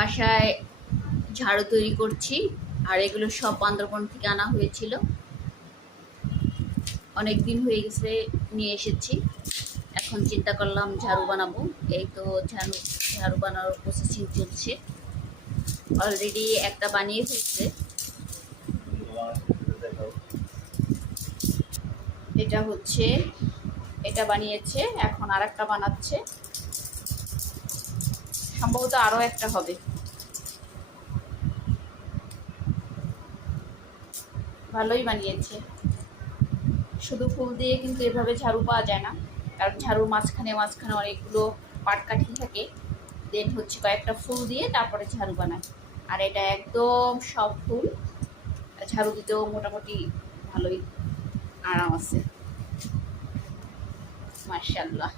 বাসায় ঝাড়ু তৈরি করছি। আর এগুলো সব বান্দরবন থেকে আনা হয়েছিল, অনেক দিন হয়ে গেছে নিয়ে এসেছি। এখন চিন্তা করলাম ঝাড়ু বানাবো। এই তো ঝাড়ু বানানোর প্রসেসিং চলছে। অলরেডি একটা বানিয়ে ফেলছে। এটা বানিয়েছে, এখন আর একটা বানাচ্ছে, সম্ভবত আরো একটা হবে। ভালোই বানিয়েছে। শুধু ফুল দিয়ে কিন্তু এভাবে ঝাড়ু পাওয়া যায় না, কারণ ঝাড়ুর মাঝখানে মাঝখানে অনেকগুলো পাটকাঠি থাকে। দেন হচ্ছে কয়েকটা ফুল দিয়ে তারপরে ঝাড়ু বানায়। আর এটা একদম সব ফুল, ঝাড়ু দিতেও মোটামুটি ভালোই আরাম আছে। মাশাআল্লাহ।